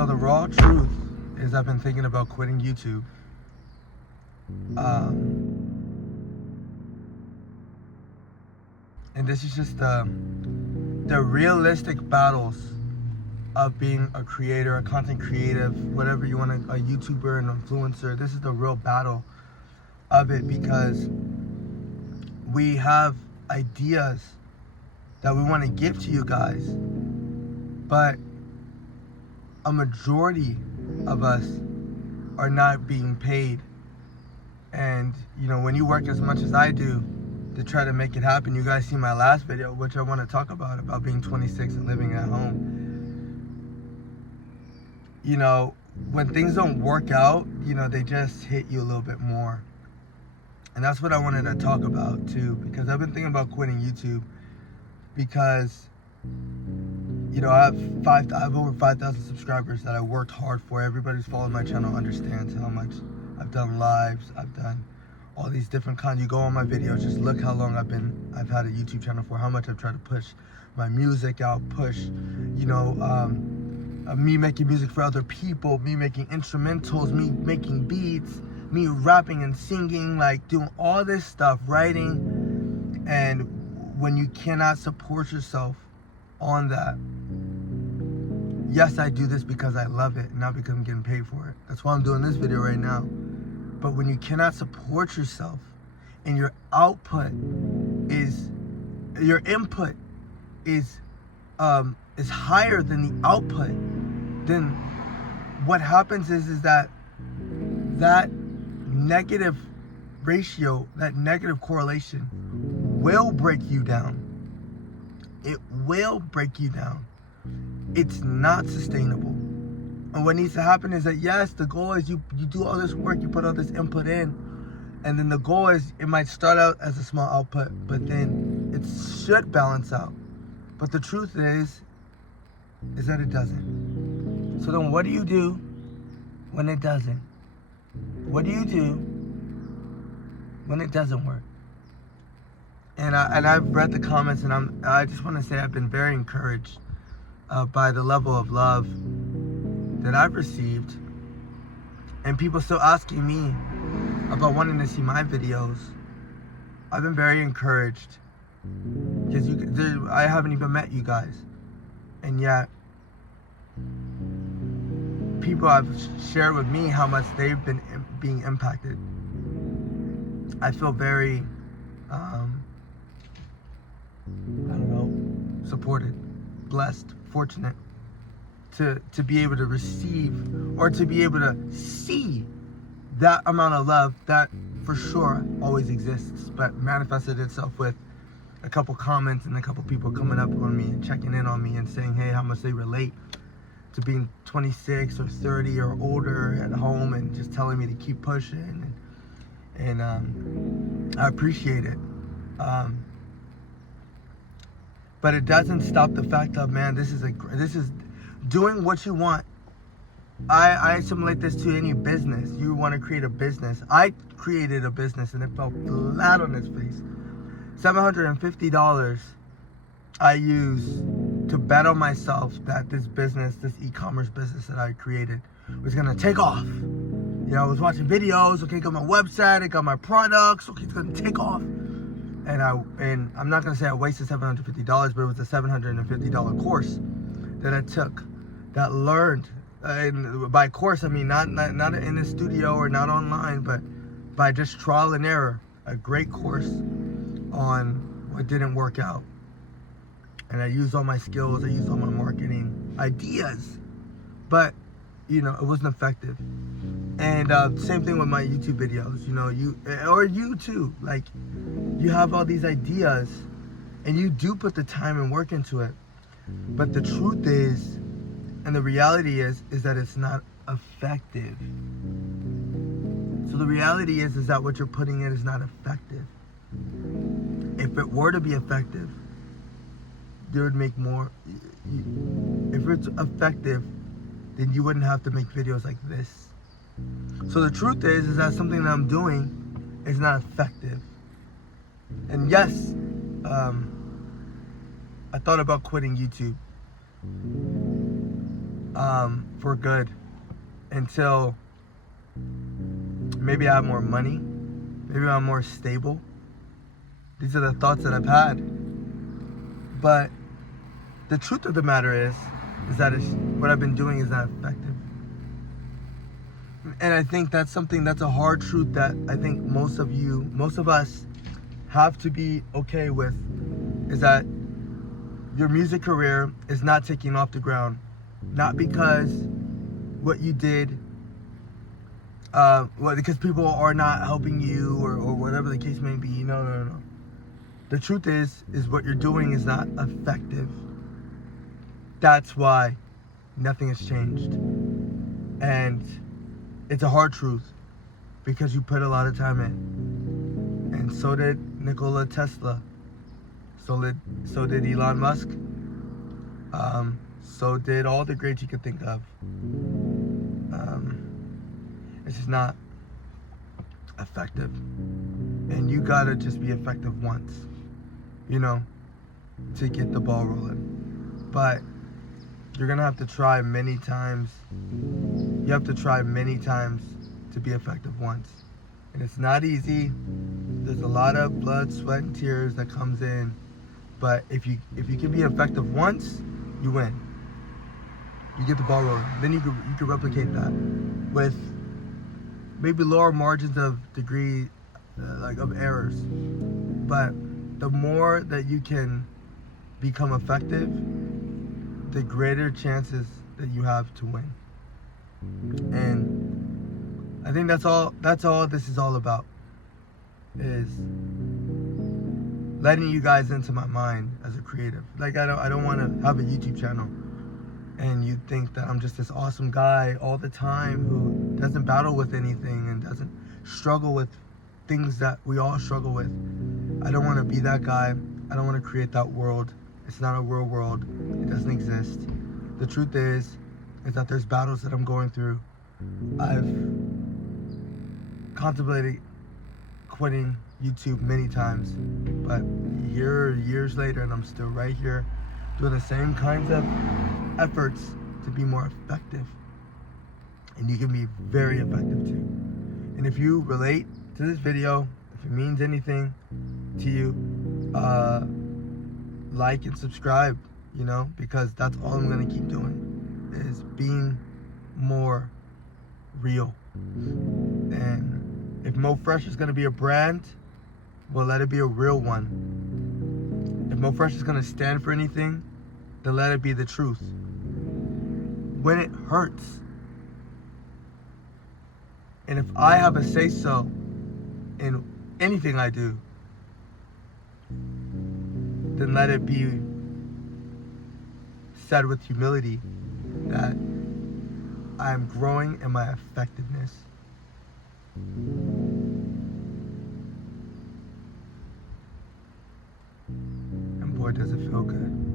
So the raw truth is I've been thinking about quitting YouTube. And this is just the realistic battles of being a creator, a content creative, whatever you want to, a YouTuber, an influencer. This is the real battle of it, because we have ideas that we want to give to you guys, but a majority of us are not being paid. And you know, when you work as much as I do to try to make it happen, you guys see my last video, which I want to talk about being 26 and living at home. You know, when things don't work out, you know, they just hit you a little bit more. And that's what I wanted to talk about too, because I've been thinking about quitting YouTube because, you know, I have over 5,000 subscribers that I worked hard for. Everybody who's following my channel understands how much I've done lives, I've done all these different kinds. You go on my videos, just look how long I've had a YouTube channel for, how much I've tried to push my music out, push, you know, me making music for other people, me making instrumentals, me making beats, me rapping and singing, like doing all this stuff, writing. And when you cannot support yourself on that, yes, I do this because I love it, not because I'm getting paid for it. That's why I'm doing this video right now. But when you cannot support yourself and your output is, your input is higher than the output, then what happens is that negative ratio, that negative correlation will break you down. It will break you down. It's not sustainable. And what needs to happen is that, yes, the goal is you do all this work, you put all this input in, and then the goal is it might start out as a small output, but then it should balance out. But the truth is that it doesn't. So then what do you do when it doesn't? What do you do when it doesn't work? And I've read the comments, and I just want to say I've been very encouraged by the level of love that I've received, and people still asking me about wanting to see my videos. I've been very encouraged because I haven't even met you guys, and yet people have shared with me how much they've been being impacted. I feel very I don't know, supported, blessed, fortunate to be able to receive or to be able to see that amount of love that for sure always exists, but manifested itself with a couple comments and a couple people coming up on me and checking in on me and saying, hey, how much they relate to being 26 or 30 or older at home, and just telling me to keep pushing, and I appreciate it. But it doesn't stop the fact of, man, this is doing what you want. I assimilate this to any business. You want to create a business. I created a business and it fell flat on its face. $750 I used to bet on myself that this business, this e-commerce business that I created, was gonna take off. You know, I was watching videos, okay, got my website, I got my products, okay, it's gonna take off. And I'm not gonna say I wasted $750, but it was a $750 course that I took, that learned, and by course I mean not in a studio or not online, but by just trial and error, a great course on what didn't work out. And I used all my skills, I used all my marketing ideas, but you know, it wasn't effective. And same thing with my YouTube videos, you know, you too, like, you have all these ideas and you do put the time and work into it, but the truth is, and the reality is that it's not effective. So the reality is that what you're putting in is not effective. If it were to be effective, you would make more. If it's effective, then you wouldn't have to make videos like this. So the truth is that something that I'm doing is not effective. And yes, I thought about quitting YouTube. for good until maybe I have more money, maybe I'm more stable. These are the thoughts that I've had. But the truth of the matter is that what I've been doing is not effective. And I think that's a hard truth that I think most of us have to be okay with, is that your music career is not taking off the ground. Not because what you did, because people are not helping you or whatever the case may be. No. The truth is what you're doing is not effective. That's why nothing has changed. And it's a hard truth because you put a lot of time in. And so did Nikola Tesla. So did Elon Musk. So did all the greats you could think of. It's just not effective. And you gotta just be effective once, to get the ball rolling. But you're gonna have to try many times. You have to try many times to be effective once. And it's not easy. There's a lot of blood, sweat, and tears that comes in. But if you can be effective once, you win. You get the ball rolling. Then you can replicate that with maybe lower margins of degree, of errors. But the more that you can become effective, the greater chances that you have to win. And I think that's all this is all about, is letting you guys into my mind as a creative. Like, I don't want to have a YouTube channel and you think that I'm just this awesome guy all the time who doesn't battle with anything and doesn't struggle with things that we all struggle with. I don't want to be that guy. I don't want to create that world. It's not a real world. It doesn't exist. The truth is that there's battles that I'm going through. I've contemplated quitting YouTube many times, but years later, and I'm still right here doing the same kinds of efforts to be more effective. And you can be very effective too. And if you relate to this video, if it means anything to you, like and subscribe, because that's all I'm gonna keep doing, is being more real. And if MoFresh is gonna be a brand, well, let it be a real one. If MoFresh is gonna stand for anything, then let it be the truth. When it hurts, and if I have a say-so in anything I do, then let it be said with humility that I am growing in my effectiveness. And boy, does it feel good.